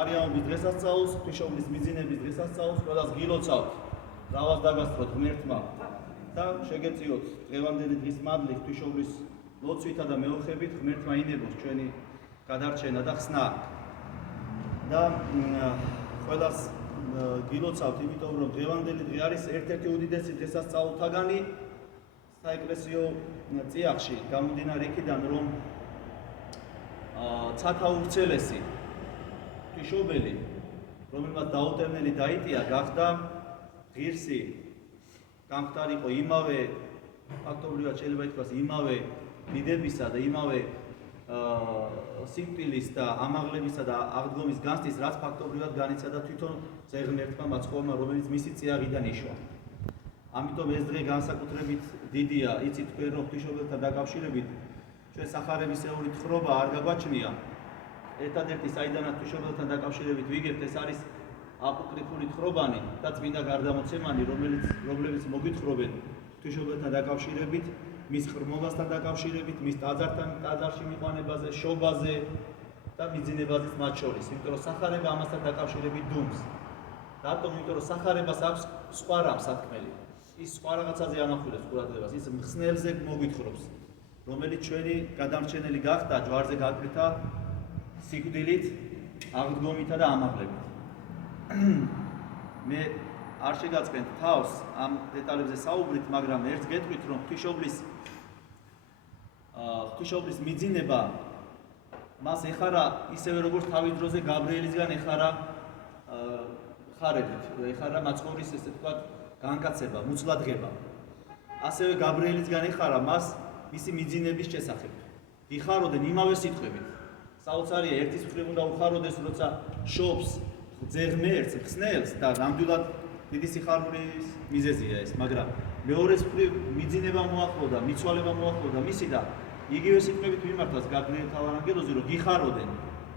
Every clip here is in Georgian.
არიანობის დღესასწაულს, ღვთისმშობლის მიძინების დღესასწაულს ყველას გილოცავთ, რავას დაგასწროთ ღმერთმა და შეგეწიოთ დღევანდელი დღის მადლი ღვთისმშობლის ლოცვითა და მეოხებით ღმერთმა ინებოს ჩვენი გადარჩენა და ხსნა. და ყველას გილოცავთ, იმიტომ რომ დღევანდელი დღე არის ერთ-ერთი უდიდესი დღესასწაულთაგანი საეკლესიო წიაღში, გამომდინარე იქიდან, რომ ცათაურცელესი ღვთისმშობელი, რომელმაც დაუტევნელი დაიტია, გახდა ღირსი, გამხდარიყო იმავე, ფაქტობრივად შეიძლება ითქვას, იმავე დიდებისა და იმავე სიკვდილის და ამაღლებისა და აღდგომის განცდის, რაც ფაქტობრივად განიცადა თვითონ ღმერთმა მაცხოვარმა, რომელიც მისი წიაღიდან იშვა. ამიტომ ეს დღე განსაკუთრებით დიდია, იცით თქვენ რომ ღვთისმშობელთან დაკავშირებით ჩვენ სახარებისეული თხრობა არ გაგვაჩნია. ერთადერთი საიდანაც ღვთისმშობელთან დაკავშირებით ვიგებთ, ეს არის აპოკრიფული თხრობანი და წმინდა გარდამოცემანი, რომლებიც მოგვითხრობენ ღვთისმშობელთან დაკავშირებით, მის ხრმობასთან დაკავშირებით, მის ტაძარში მიყვანებაზე, შობაზე და მიძინებაზეც მათ შორის. იმიტომ რომ სახარება ამასთან დაკავშირებით დუმს. რატომ? იმიტომ რომ სახარებას აქვს სხვა რამ სათქმელი. ის სხვა რაღაცაზე ანახულებს ყურადღებას, ის მხსნელზე მოგვითხრობს, რომელიც ჩვენი გადამრჩენელი გახდა ჯვარზე გაკრითა სიკვდილით, აღდგომითა და ამაღლებით. მე არ შეგაწყენთ თავს ამ დეტალებზე საუბრით, მაგრამ ერთს გეტყვით, რომ ღვთისმშობლის მიძინება მას ეხარა ისევე როგორც თავის დროზე გაბრიელისგან ეხარა ხარებით, ეხარა მაცხოვრის ესე ვთქვათ განკაცება, მუცლადღება. ასევე გაბრიელისგან ეხარა მას მისი მიძინების შესახებ. იხაროდნენ იმავე სიტყვებით. საოცარია, ერთის მხრივ უნდა უხაროდეს, როცა შობს ღმერთს, ხსნელს და ნამდვილად დიდი სიხარულის მიზეზია ეს, მაგრამ მეორეს მხრივ მიძინება მოახლოვდა, მიცვალება მოახლოვდა მისი და იგივე სიტყვებით მიმართავს გაბრიელ თავარანგელოზი, რომ გიხაროდნენ.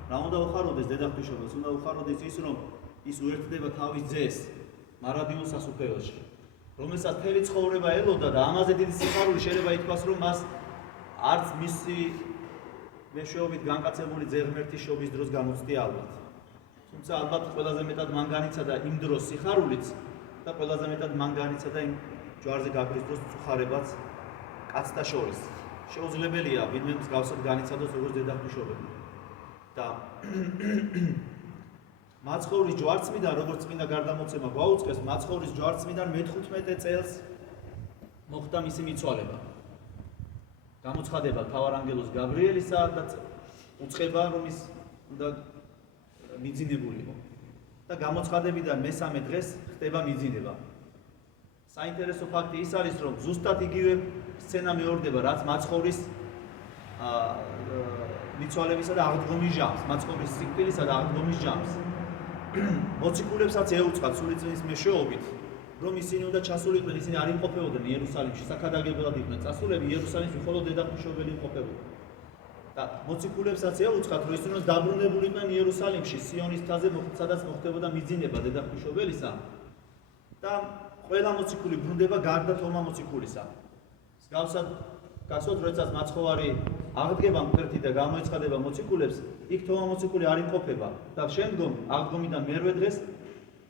რა უნდა უხაროდეს დედა ღვთისმშობელს? უნდა უხაროდეს ის, რომ ის უერთდება თავის ძეს მარადიულ სასუფეველში, რომელსაც მთელი ცხოვრება ელოდა და ამაზე დიდი სიხარული შეიძლება ითქვას, რომ მას არც მისი მეშვეობით განკაცებული ღმერთის შობის დროს გამოცდია ალბათ. თუმცა ალბათ ყველაზე მეტად მან განიცადა იმ დროს სიხარულიც და ყველაზე მეტად მან განიცადა იმ ჯვარზე გაკრის დროს ხარებაც კაცთა შორის. შეუძლებელია ვინმე მსგავსად განიცადოს როგორც დედა ღვთისმშობელი. და მაცხოვრის ჯვარცმიდან, როგორც წმინდა გარდამოცემა გვაუწყეს, მაცხოვრის ჯვარცმიდან მე-15 წელს მოხდა მისი მიცვალება. გამოცხადება მთავარანგელოზ გაბრიელისა და უწყება, რომ ის უნდა მიძინებულიყო. და გამოცხადებიდან მესამე დღეს ხდება მიძინება. საინტერესო ფაქტი ის არის, რომ ზუსტად იგივე სცენა მეორდება, რაც მაცხოვრის მიცვალებისა და აღდგომის ჟამს, მაცხოვრის სიკვდილისა და აღდგომის ჟამს. მოციქულებსაც ეუწყათ სული წინის მეშვეობით, რომ ისინი უნდა ჩასულიყვნენ, ისინი არ იმყოფებოდნენ იერუსალიმში, საქადაგებლად იყვნენ წასულები, იერუსალიმში მხოლოდ დედა ღვთისმშობელი იმყოფებოდა. და მოციქულებსაც ეუწყათ, რომ ისინი უნდა დაბრუნებულიყვნენ იერუსალიმში, სიონის მთაზე, სადაც მოხდებოდა მიძინება დედა ღვთისმშობელისა. და ყველა მოციქული ბრუნდება გარდა თომა მოციქულისა. მსგავსად გასვათ, როდესაც მაცხოვარი აღდგება მკვეთრი და გამოეცხადება მოციქულებს, იქ თომა მოციქული არ იმყოფება და შემდგომ აღდგომიდან მერვე დღეს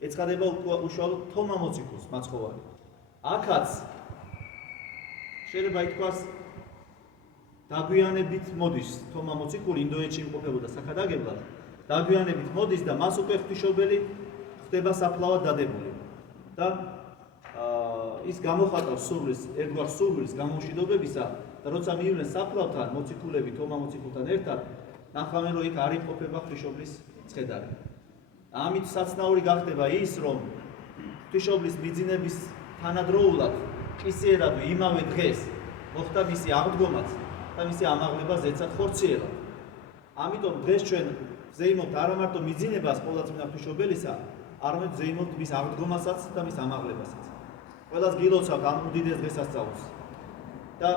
ეცხადება უშუალოდ თომა მოციქულს მაცხოვარი. აქაც შეიძლება ითქვას დაგვიანებით მოდის თომა მოციქული, ინდოეთში იმყოფებოდა საქადაგებლად, დაგვიანებით მოდის და მას უკვე ღვთისმშობელი ხდება საფლავად დადებული. და ის გამოხატავს სურვილს, ერთგვარ სურვილს გამოშვიდობებისა და როცა მივლენ საფლავთან მოციქულები თომა მოციქულთან ერთად, ნახავენ, რომ იქ არ იმყოფება ღვთისმშობლის ცხედარი. ამით საცნაური გახდება ის, რომ ღვთისმშობლის მიძინების თანადროულად, კისიერად იმავე დღეს მოხდა მისი აღდგომაც და მისი ამაღლება ზეცად ხორციელად. ამიტომ დღეს ჩვენ ვზეიმობთ არა მარტო მიძინებას ყოვლადწმინდა ღვთისმშობელისა, არამედ ვზეიმობთ მის აღდგომასაც და მის ამაღლებასაც. ყველას გილოცავთ ამ უდიდეს დღესასწაულს. და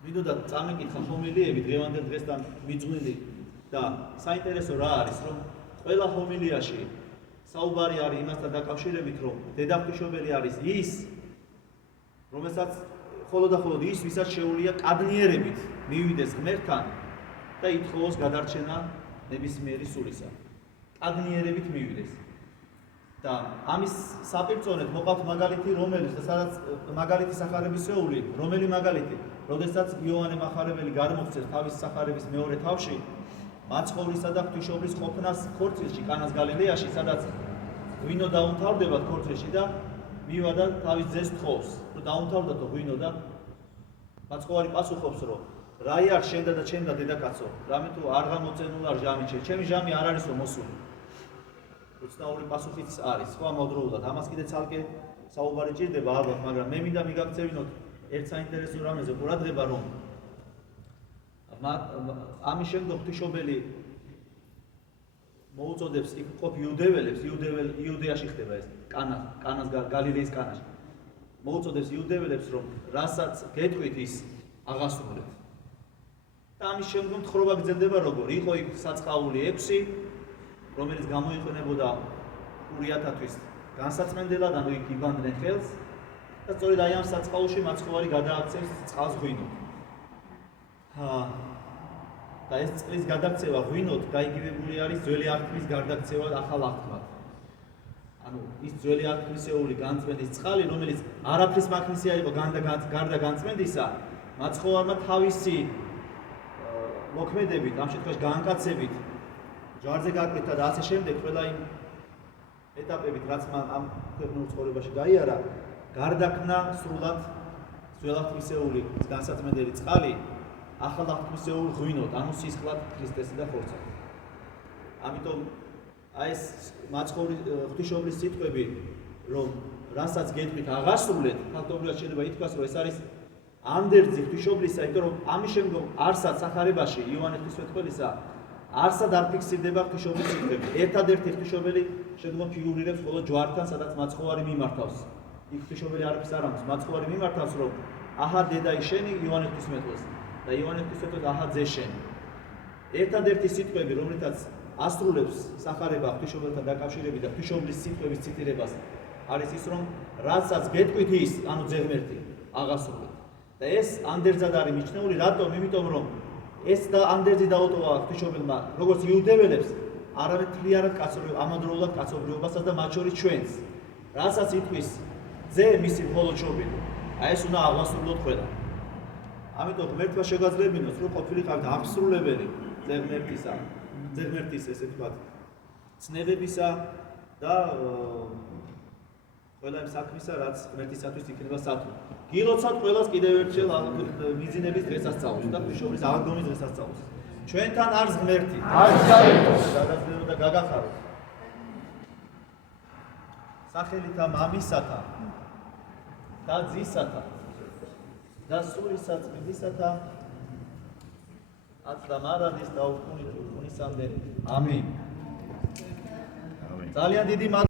მინდოდა წამეკითხა ჰომილიები დღევანდელ დღესთან მიძღვნილი და საინტერესო რა არის, რომ ყველა ჰომილიაში საუბარი არის იმასთან დაკავშირებით, რომ დედა ღვთისმშობელი არის ის, რომელსაც მხოლოდ და მხოლოდ ის, ვისაც შეუძლია კადნიერებით მივიდეს ღმერთთან და ითხოვოს გადარჩენა ნებისმიერი სულისა. Აგნიერებით მივიდეს. და ამის საპირწონედ მოყავთ მაგალითი რომელიც და სადაც მაგალითი სახარებისეული, რომელი მაგალითი, როდესაც იოანე მახარებელი გადმოგვცეს თავის სახარების მეორე თავში, მაცხოვრისა და ღვთისმშობლის ყოფნას ქორწილში, კანას გალილეაში, სადაც ღვინო დაუმთავრდება ქორწილში და მივა და თავის ძეს თხოვს, რომ დაუმთავრდათო ღვინო და მაცხოვარი პასუხობს, რომ რაი არ შენდა და ჩემდა დედაკაცო, რამე თუ არ გამოწენულა ჟამი, ჩემი ჟამი არ არისო მოსული. უცნაური პასუხიც არის, სხვა მოდროულად, ამას კიდე ცალკე საუბარი ჭირდება ალბათ, მაგრამ მე მინდა მიგაქცევინოთ ერთ საინტერესო რამეზე ყურადღება, რომ ამის შემდგომ ღვთისმშობელი მოუწოდებს იქ ყოფ იუდეველებს, იუდეაში ხდება ეს კანას გალილეის კანაში. მოუწოდებს იუდეველებს, რომ რასაც გეტყვით ის აღასრულეთ. და ამის შემდგომ თხრობა გრძელდება როგორ? იყო იქ საწყაული 6, რომელიც გამოიყენებოდა ყურიათათვის განსაცმენდელად, ანუ იქ იბანდნენ ხელს და სწორედ აი ამ საწყაულში მაცხოვარი გადააქცევს წყალს ღვინოდ. და ეს წყლის გადაქცევა ღვინოდ გაიგივებული არის ძველი აღთქმის გარდაქცევა ახალ აღთქმად. ანუ ის ძველი აღთქმისეული განწმენდის წყალი, რომელიც არაფრის მაქნისია იყო გარდა განწმენდისა, მაცხოვარმა თავისი მოქმედებით, ამ შემთხვევაში განკაცებით, ჯვარზე გაკვეთა და ასე შემდეგ, ყველა იმ ეტაპებით, რაც მან ამ ქვეყნურ ცხოვრებაში გაიარა, გარდაქმნა სრულად ძველ აღთქმისეული განსაცმენდელი წყალი, ახალ აღთქმისეულ ღვინოდ, ანუ სისხლად ქრისტესი და ხორცად. ამიტომ აი ეს ღვთისმშობლის სიტყვები, რომ რასაც გეტყვით აღასრულეთ, ფაქტობრივად შეიძლება ითქვას, რომ ეს არის ანდერძი ღვთისმშობლისა, იმიტომ რომ ამის შემდგომ არსად სახარებაში იოანე ღვთისმეტყველისა არსად არ ფიქსირდება ღვთისმშობლის სიტყვები. ერთადერთი ღვთისმშობელი შემდგომ ფიგურირებს მხოლოდ ჯვართან, სადაც მაცხოვარი მიმართავს. იქ ღვთისმშობელი არაფერს არ ამბობს, მაცხოვარი მიმართავს, რომ აჰა დედა შენი იოანე ღვთისმეტყველს და იოანე ღვთისმეტყველს აჰა ძე შენი. ერთადერთი სიტყვები, რომლითაც ასრულებს სახარება ღვთისმშობელთან დაკავშირებით და ღვთისმშობლის სიტყვების ციტირებას, არის ის, რომ რასაც გეტყვით ის, ანუ ძე ღმერთი, აღასრულეთ. და ეს ანდერძად არის მიჩნეული, რატომ? იმიტომ რომ ეს და ანდერძი დაუტოვა ღვთისმშობელმა, როგორც იუდეველებს, არამედ მთლიანად ამავდროულად კაცობრიობასაც და მათ შორის ჩვენს. რასაც იტყვის ძე მისი მხოლოდ შობილი, აი ეს უნდა აღასრულოთ ყველა. ამიტომ ღმერთმა შეგაძლებინოს, რომ ყოფილიყავით აღსრულებელი ძე ღმერთის ესე ვთქვათ, ცნებებისა და ყველა იმ საქმისა, რაც ღმერთისათვის იქნება სათნო. გილოცავთ ყველას კიდევ ერთხელ მიძინების დღესასწაულს და ღვთისმშობლის აღდგომის დღესასწაულს. ჩვენთან არს ღმერთი. არც გაიგოს. გადაძლევო და გაგახაროთ. სახელითა მამისათა და ძისათა და სულისა წმინდისათა ათ და მარადის და უკუნისამდე. ამინ. ძალიან დიდი